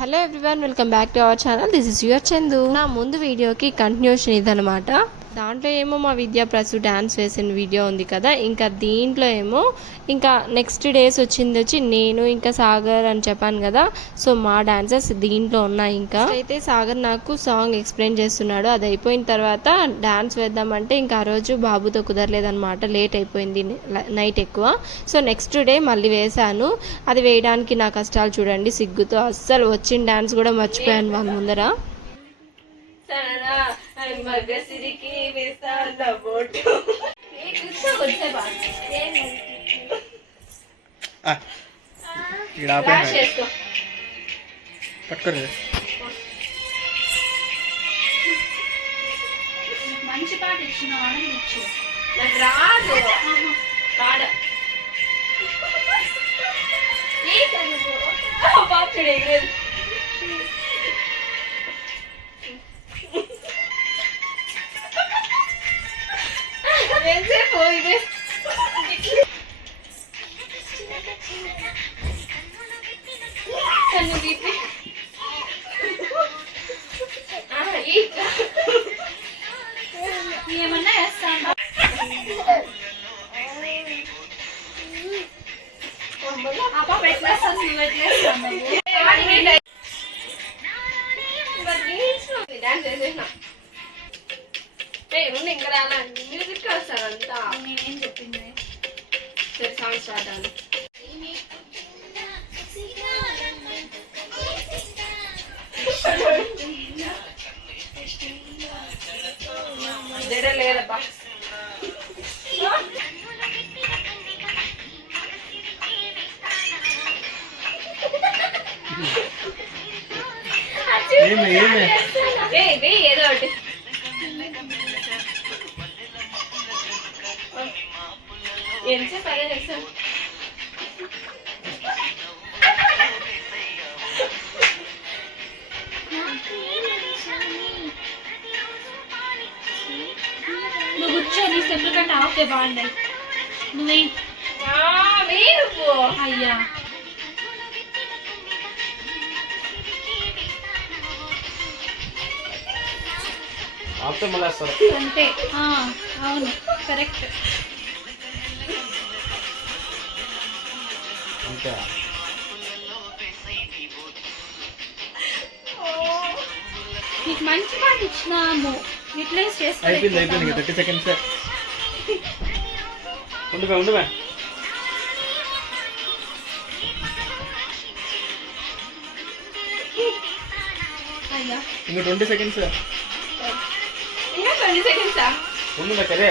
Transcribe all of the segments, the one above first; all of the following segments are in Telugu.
Hello everyone, welcome back to our channel. This is your Chandu. నా ముందు వీడియోకి కంటిన్యూషన్ ఇదనమాట. దాంట్లో ఏమో మా విద్యా ప్రసు డ్యాన్స్ వేసిన వీడియో ఉంది కదా, ఇంకా దీంట్లో ఏమో ఇంకా నెక్స్ట్ డేస్ వచ్చి నేను ఇంకా సాగర్ అని చెప్పాను కదా, సో మా డాన్సెస్ దీంట్లో ఉన్నాయి. ఇంకా అయితే సాగర్ నాకు సాంగ్ ఎక్స్ప్లెయిన్ చేస్తున్నాడు. అది అయిపోయిన తర్వాత డాన్స్ వేద్దామంటే ఇంకా ఆ రోజు బాబుతో కుదరలేదనమాట, లేట్ అయిపోయింది, నైట్ ఎక్కువ. సో నెక్స్ట్ డే మళ్ళీ వేశాను. అది వేయడానికి నా కష్టాలు చూడండి, సిగ్గుతో అస్సలు వచ్చిన డాన్స్ కూడా మర్చిపోయాను వాళ్ళ ముందర. మంచి పాట ఇచ్చిన నాకు రాదు పాడ ఏమన్నా వేస్తాను. ఇంకా రాలా, మ్యూజిక్ వస్తారంతా. నేనేం చెప్పింది సరే సాంగ్ స్టార్ట్ అవ్వాలి. లేదబ్బా ఏదో ఒకటి. ఎంతసేపు అదే చేస్తాను. నువ్వు కూర్చొని స్టెప్ కంటే ఆఫే బాగున్నాయి. నువ్వే అయ్యా అంతే. అవును, కరెక్ట్. నీకు మంచి పాట ఇచ్చినాము, యూటిలైజ్ చేసుకో. అయిపోయింది 30 సెకండ్స్. ఉండు అయ్యా ఇంకా 20 సెకండ్స్. ఇంకా 20 సెకండ్సా? ఉండు కదే.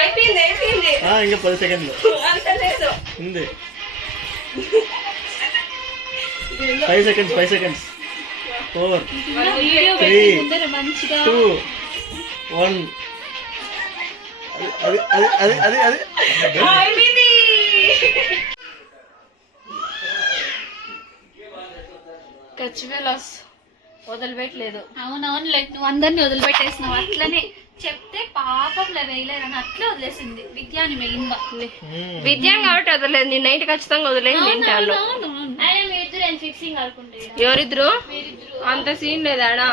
అయిపోయింది. ఇంకా 10 సెకండ్లు అంత లేదు ఉంది. 5 సెకండ్స్ 4 వీడియో 3 ముందర మంచిగా 2 1. అది అయిపోయింది. కచ్చివేలాస్ వదిలిపెట్టలేదు. అవునవును, లైక్ నువ్వు అందరినీ వదిలిపెట్టేసినావు. అట్లనే చెప్తే పాపంలో వేయలేదని అట్లే వదిలేసింది విద్యాని మెయిన్ గా. విద్యం కాబట్టి వదలేదు. నేను నైట్ ఖచ్చితంగా వదిలేదు తింటాను. ఎవరిద్దరు? అంత సీన్ లేదాడా?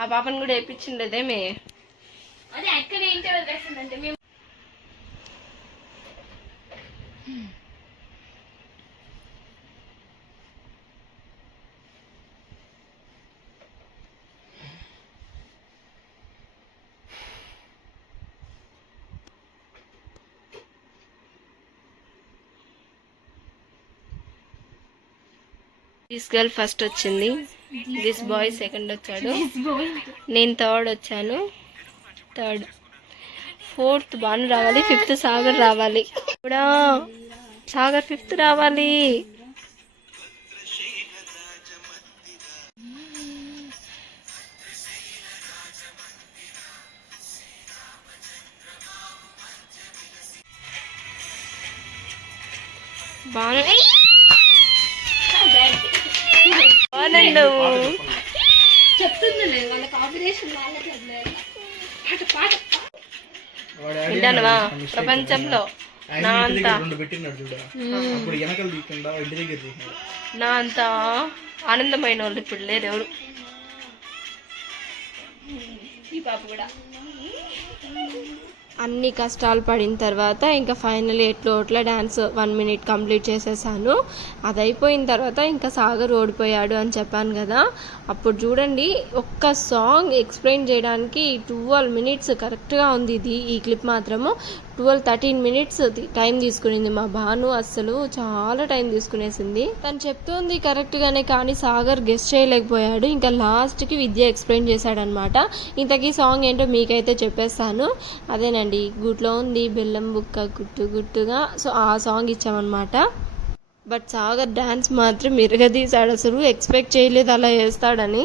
ఆ పాపను కూడా వేయించిండేదేమే. అదే అక్కడ ఏంటో వదిలేసిందంటే మేము దిస్ గర్ల్ ఫస్ట్ వచ్చింది, దిస్ బాయ్ సెకండ్ వచ్చాడు, నేను థర్డ్ వచ్చాను. ఫోర్త్ బాను రావాలి, ఫిఫ్త్ సాగర్ రావాలి. కూడా సాగర్ ఫిఫ్త్ రావాలి. బాను చెప్తుంది వాళ్ళ కాంబినేషన్ వాళ్ళకి వింటానువా ప్రపంచంలో నా అంత రెండు పెట్టినాడు చూడ అప్పుడు వెనకలు తీయకుండా ఇంటి దగ్గర తీసినాడు. నా అంత ఆనందమైన వాళ్ళు ఇప్పుడు లేరు ఎవరు. ఈ పాప కూడా అన్ని కష్టాలు పడిన తర్వాత ఇంకా ఫైనల్లీ ఎట్లో అట్లా డ్యాన్స్ 1 minute కంప్లీట్ చేసేసాను. అది అయిపోయిన తర్వాత ఇంకా సాగర్ ఓడిపోయాడు అని చెప్పాను కదా, అప్పుడు చూడండి ఒక్క సాంగ్ ఎక్స్ప్లెయిన్ చేయడానికి 12 minutes కరెక్ట్గా ఉంది. ఈ క్లిప్ మాత్రము 13 minutes టైం తీసుకునింది. మా భాను అస్సలు చాలా టైం తీసుకునేసింది. తను చెప్తుంది కరెక్ట్గానే కానీ సాగర్ గెస్ట్ చేయలేకపోయాడు. ఇంకా లాస్ట్కి విద్య ఎక్స్ప్లెయిన్ చేశాడనమాట. ఇంతకీ సాంగ్ ఏంటో మీకైతే చెప్పేస్తాను. అదేనండి, గుట్లో ఉంది బెల్లం బుక్క గుట్టు గుట్టుగా. సో ఆ సాంగ్ ఇచ్చామన్నమాట. బట్ సాగర్ డాన్స్ మాత్రం ఇరగదీశాడు. అసలు ఎక్స్పెక్ట్ చేయలేదు అలా వేస్తాడని.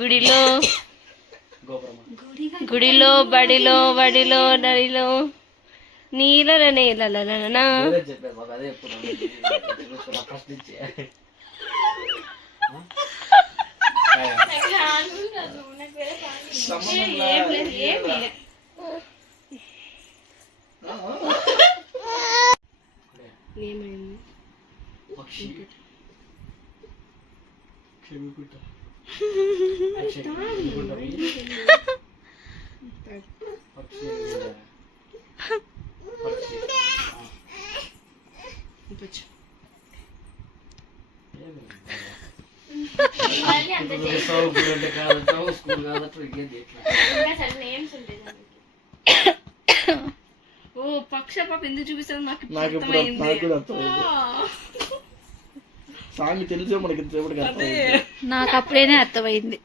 గుడిలో గుడిలో బడిలో వడిలో నడిలో నీల నేలలనా ఏమైంది ఓ పక్షపాప ఎందుకు చూపిస్తుంది నాకు కూడా అర్థమైంది. సాంగ్ తెలిసే మనకి ఇంతసేపటికి అర్థమైంది. నాకు అప్పుడేనే అర్థమైంది.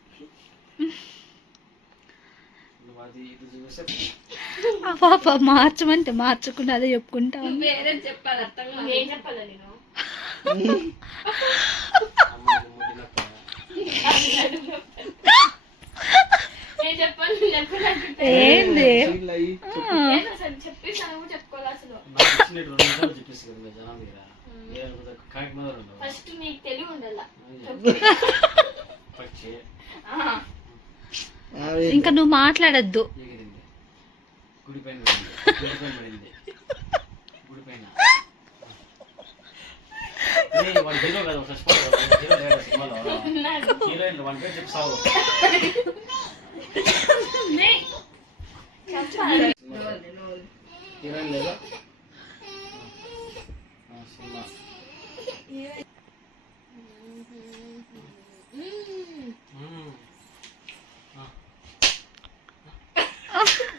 ఆ పాప మార్చమంటే మార్చకుండా అదే చెప్పుకుంటా. వేరే చెప్పాలి అర్థం ఏం చెప్పాలి నేను ఏంది ఫస్ట్ నీకు తెలివి ఉండాల. ఇంకా నువ్వు మాట్లాడద్దు.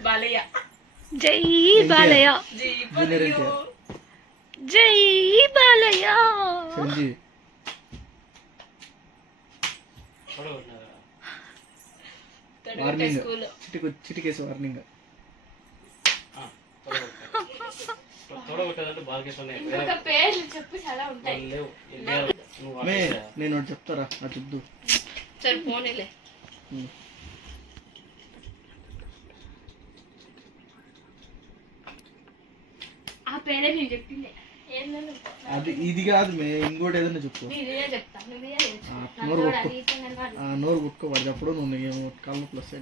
బాలయ్య జై బాలయ్య జై బాలయ్య. చిటికేసి వార్నింగ్. చెప్పు చాలా ఉంటాయి. నేను చెప్తారా నా చెప్దు సరే పోనీలే. ఆ పేరే నేను చెప్పింది. అది ఇది కాదు మే, ఇంకోటి ఏదైనా చెప్పు. నోరు కుట్టుకో వాడు చెప్పడం. నువ్వు కళ్ళు ప్లస్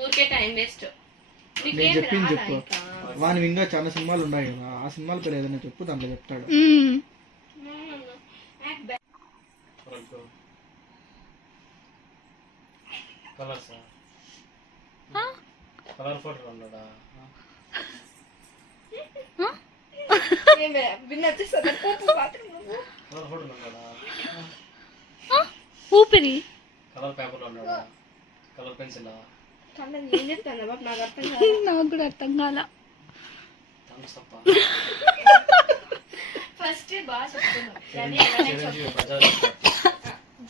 ఊరికే టైం వేస్ట్. నేను చెప్పింది చెప్పు. వాని ఇంకా చాలా సినిమాలు ఉన్నాయి కదా, ఆ సినిమాల పేరు ఏదైనా చెప్పు, దాంట్లో చెప్తాడు. ఊపిరి కలర్ పేపర్ ఉన్నాడా, కలర్ పెన్సిల్, ఏం చెప్తాను బాబు నాకు అర్థం కాదు. నాకు కూడా అర్థం కాల. ఫస్ట్ బాగా చెప్తున్నాను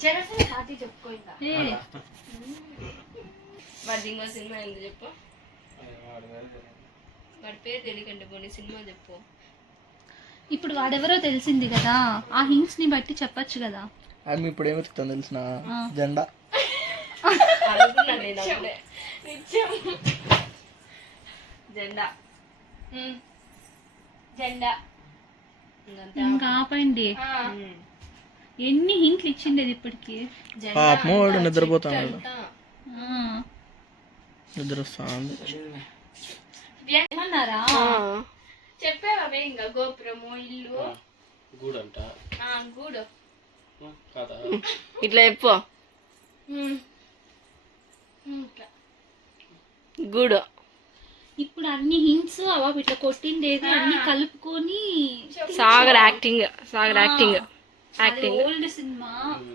జనసేన పార్టీ చెప్పుకోయిందా. వాడి ఇంకో సినిమా ఎందుకు చెప్పు, వాడి పేరు తెలియకండి పోనీ సినిమా చెప్పు. ఇప్పుడు వాడెవరో తెలిసింది కదా, ఆ హింట్స్ ని బట్టి చెప్పొచ్చు కదా. ఆమె ఇప్పుడు ఏమెత్తుతాను తెలిసిన జెండా అనుకున్నాను నేను అప్పుడే. జెండా జెండా ఇంకా ఆపండి. ఎన్ని హింట్లు ఇచ్చిండేది ఇప్పటికి. నిద్రపోతాను. నిద్ర వస్తుంది. ఏమన్నారా చెప్పావే ఇంకా గోపురము ఇల్లు గూడంట గూడు కదా ఇట్లా చెప్పు. గుడ్. ఇప్పుడు అన్ని హింట్స్ అవా ఇట్లా కొట్టిండేది అన్ని కలుపుకొని సాగర్ యాక్టింగ్ ఓల్డ్ సినిమా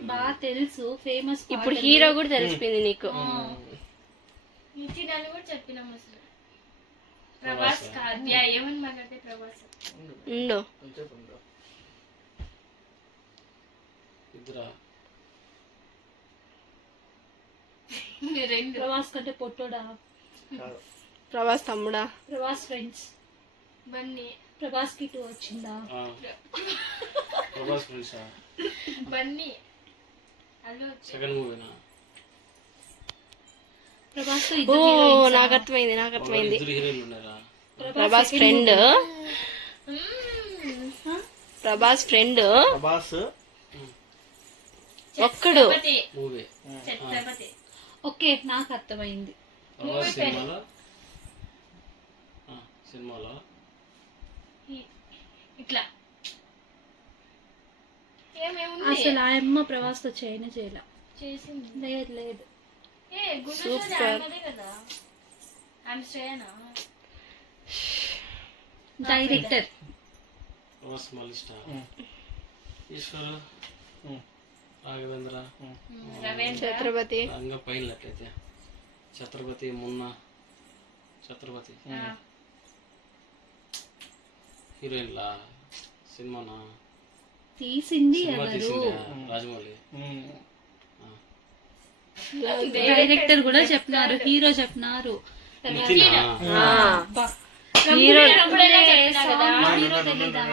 బాగా తెలుసు ఫేమస్. ఇప్పుడు హీరో కూడా తెలిసిపోయింది నీకు. చెప్పినాం అసలు ప్రభాస్ కాద్య ఏమని మాట్లాడితే ప్రభాస్ ఉండు. ప్రభాస్ కంటే పొట్టోడా, ప్రభాస్ తమ్ముడా, ప్రభాస్ ఫ్రెండ్స్ బన్నీ, ప్రభాస్ కి 2 వచ్చిందా, Prabhas friends Bunny hello second మూవీనా ప్రభాస్ తో ఓ నాకు అర్థమైంది. ఇద్దరు హీరోయిన్లు ఉన్నారా? ప్రభాస్ ఫ్రెండ్ ప్రభాస్ ఒక్కడు. మూవీ ఓకే నాకు అర్థమైంది. ప్రభాస్ సినిమాలో ఇట్లా అసలు ఆ అమ్మ ప్రభాస్ తో చేయలే చేసింది లేదు సూపర్. డైరెక్టర్ ప్రభాస్ మలిష్ట ఈశ్వర్ రాఘవేంద్ర ఛత్రపతి రంగ పైనట్లయితే ఛత్రపతి హీరోయిన్లా సినిమానా తీసింది సినిమా ఎవరు? తీసిందా రాజమౌళి. డైరెక్టర్ కూడా చెప్పినారు, హీరో చెప్పినారు. నితినా? హీరో హీరో తెలీదా?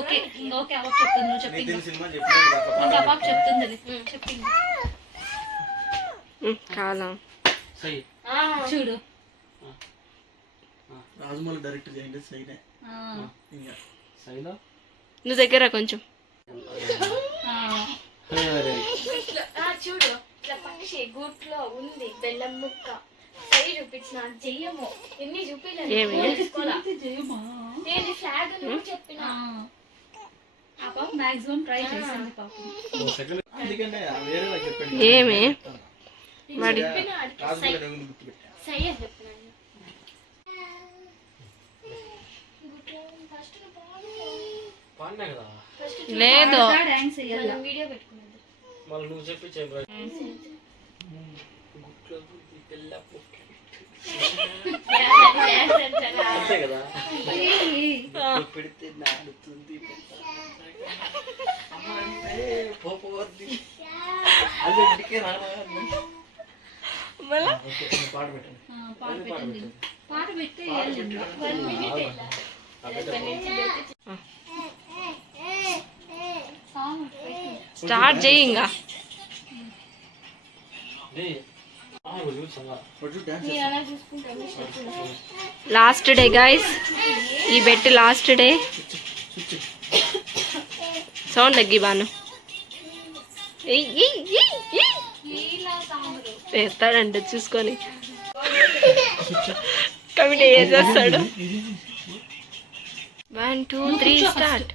ఓకే ఓకే అవ్వ చెప్తుంది, నువ్వు చెప్పింది సినిమా చెప్పిన ఇంకా అవ్వ చెప్తుంది చెప్పింది కాలం సై చూడు. రాజమౌళి డైరెక్టర్ చేయండి సైనే. సైలో నువ్వు దగ్గర కొంచెం చూడు ఇట్లా పక్షి గూట్లో ఉంది బెల్లం ముక్క సై చూపించిన జయము ఎన్ని చూపించలేదు నేను ఫ్లాగ్ నువ్వు చెప్పిన మాక్సిమం ట్రై చేసింది పాపం. సెకండ్ అందుకనే వేరేలా చెప్పండి. ఏమి వాడి రాజమౌళి రంగులు గుర్తుపెట్టా. సై అని చెప్పిన పాడినా కదా లేదు. డాన్స్ చేయాలి వీడియో పెట్టుకున్నది. మళ్ళీ నువ్వు చెప్పించే అంతే కదా పెడితే నాడుతుంది పోపోద్ది అది ఇంటికే రావా. పాట పెట్టండి. పాట పెట్టి స్టార్ట్ చేయి ఇంకా. లాస్ట్ డే గైస్, ఈ బెట్ లాస్ట్ డే. సౌండ్ తగ్గి బాను వేస్తాడంట చూసుకొని కమిటీ చేసేస్తాడు. 1 2 3 స్టార్ట్.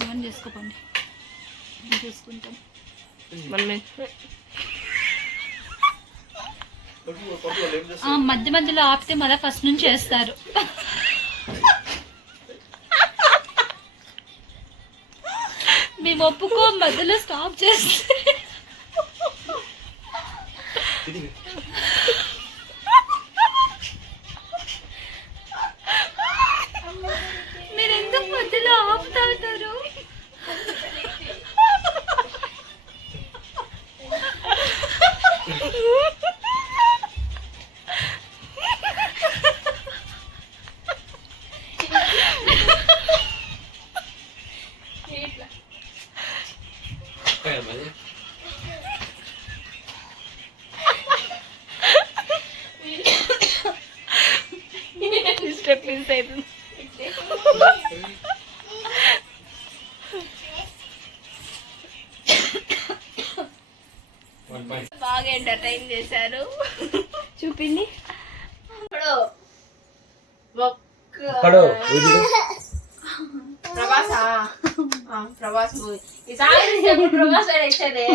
మనం చేసుకోపండి చూసుకుంటాం. మధ్య మధ్యలో ఆపితే మళ్ళీ ఫస్ట్ నుంచి చేస్తారు. మేము ఒప్పుకో మధ్యలో స్టాప్ చేస్తే మీరు ఎందుకు మధ్యలో ఆపుతారు? స్టెప్ మిస్ అవుతుంది. బాగా ఎంటర్టైన్ చేశారు. చూపిండి ఇప్పుడు ప్రభాస్ మూవీ ఈసారి ప్రభాస్ ఇచ్చేదే.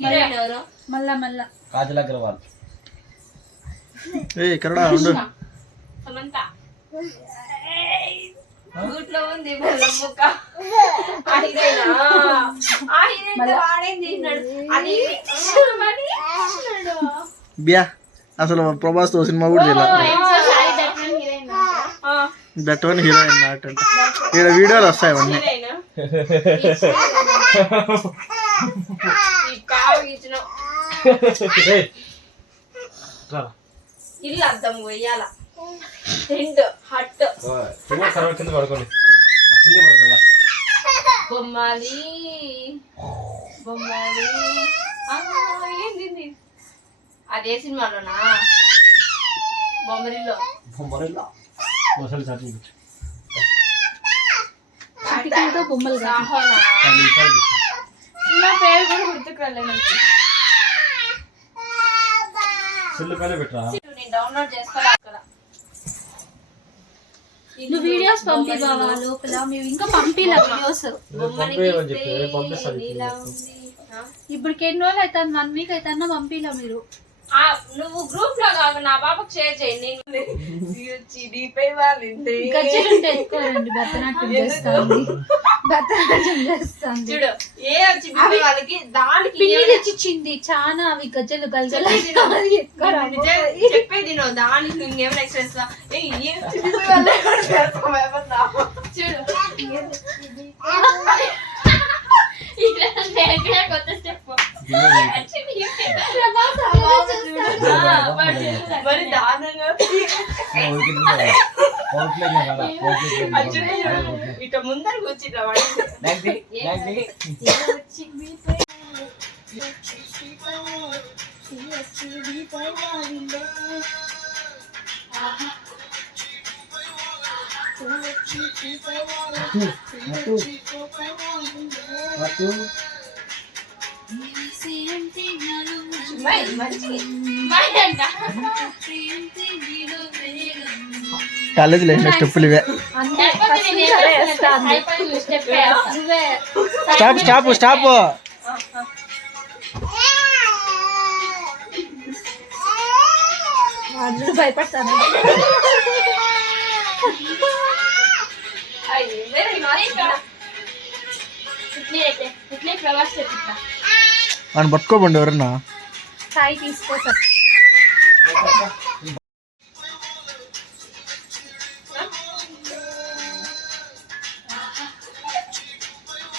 హీరోయిన్ ఎవరు? మళ్ళా కాజల్ అగర్వాల్. సమంత. గూట్లో ఉంది బెల్లం ముక్క. ఆ హీరోయిన్ వాడేం చేసినాడు అది బియా అసలు ప్రభాస్ తో సినిమా కూడా తెలియదు. దట్ వన్ హీరోయిన్ నాట్ అంటే ఇక్కడ వీడియోలు వస్తాయి అవన్నీ. ఇల్లు అద్దం పోయాల రెండు హట్ కింద పడుకోండి. బొమ్మాలి బొమ్మాలి ఏంది అదే సినిమాలోనా? బొమ్మరిలో బొమ్మలు నా పేరు కూడా గుర్తుకురాలేదు. నేను డౌన్లోడ్ చేసుకోవాలి. అక్కడ నువ్వు వీడియోస్ పంపి బావా లోపల. మేము ఇంకా పంపిలా వీడియోస్. ఇప్పటికి ఎన్ని రోజులు అవుతుంది? 1 వీక్ అవుతుందా పంపిలా మీరు? నువ్వు గ్రూప్ లో కాదు నా బాబుకి షేర్ చేయండి. చూడు ఏ వచ్చి వాళ్ళకి దానికి ఇచ్చింది చాలా. అవి గజ్జలు గజ్జలు చెప్పేది నువ్వు దానికి ఇంకేమైనా ఎక్స్ప్రెస్ చూడు కొత్త స్టెప్ మరి దానంగా ఇట ముందర కూర్చుంటా కాలేజీలో స్టెప్పులు ఇవే. Stop stop stop. భయపడతాను. అని పట్టుకోబండి ఎవరన్నా. సాయి తీసుకో.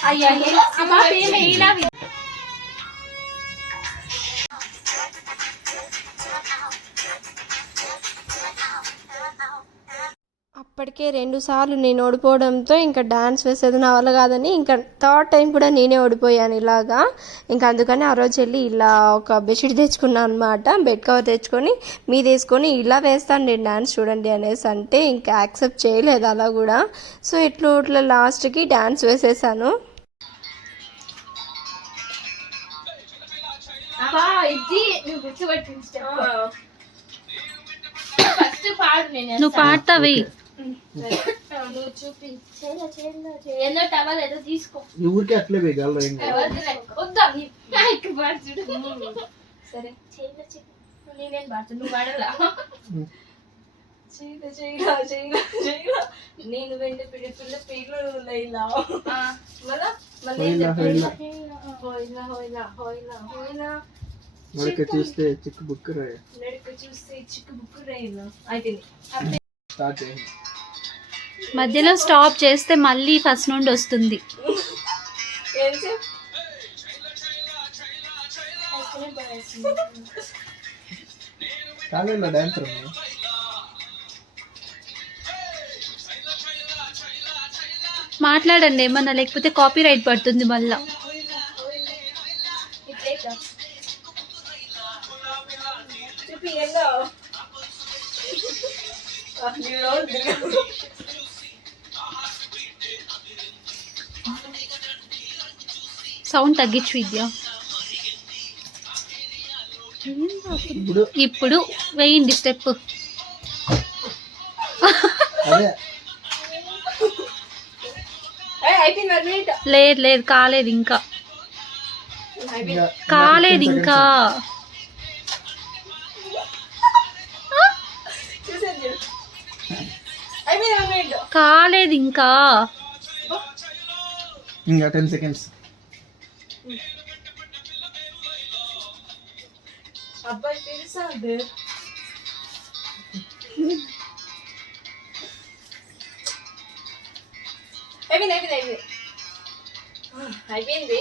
అయ్యా అప్పటికే 2 సార్లు నేను ఓడిపోవడంతో ఇంకా డాన్స్ వేసేది నా వల్ల కాదని ఇంకా 3rd టైం కూడా నేనే ఓడిపోయాను ఇలాగా. ఇంకా అందుకని ఆ రోజు వెళ్ళి ఇలా ఒక బెడ్షీట్ తెచ్చుకున్నాను అనమాట. బెడ్ కవర్ తెచ్చుకొని మీద వేసుకొని ఇలా వేస్తాను నేను డాన్స్ చూడండి అనేసి అంటే ఇంకా యాక్సెప్ట్ చేయలేదు అలా కూడా. సో ఇట్లా లాస్ట్కి డాన్స్ వేసేసాను. నువ్వు పాడతావి. తీసుకో ఊరికే అట్లే సరే నేనేం పాడుతా నువ్వు పాడలా. నేను వెంట పిడుతున్న పేర్లు లైలా నడక చూస్తే చిక్కు బుక్ రాయ. మధ్యలో స్టాప్ చేస్తే మళ్ళీ ఫస్ట్ నుండి వస్తుంది. కాలేజీలో డాన్సర్ మాట్లాడండి ఏమన్నా, లేకపోతే కాపీ రైట్ పడుతుంది మళ్ళా. సౌండ్ తగ్గించు విద్య. ఇప్పుడు ఇప్పుడు వేయండి స్టెప్. అదే లేదు లేదు కాలేదు ఇంకా, ఇంకా కాలేదు ఇంకా. కాలేదు ఇంకా. ఇంకా 10 seconds. అయిపోయింది.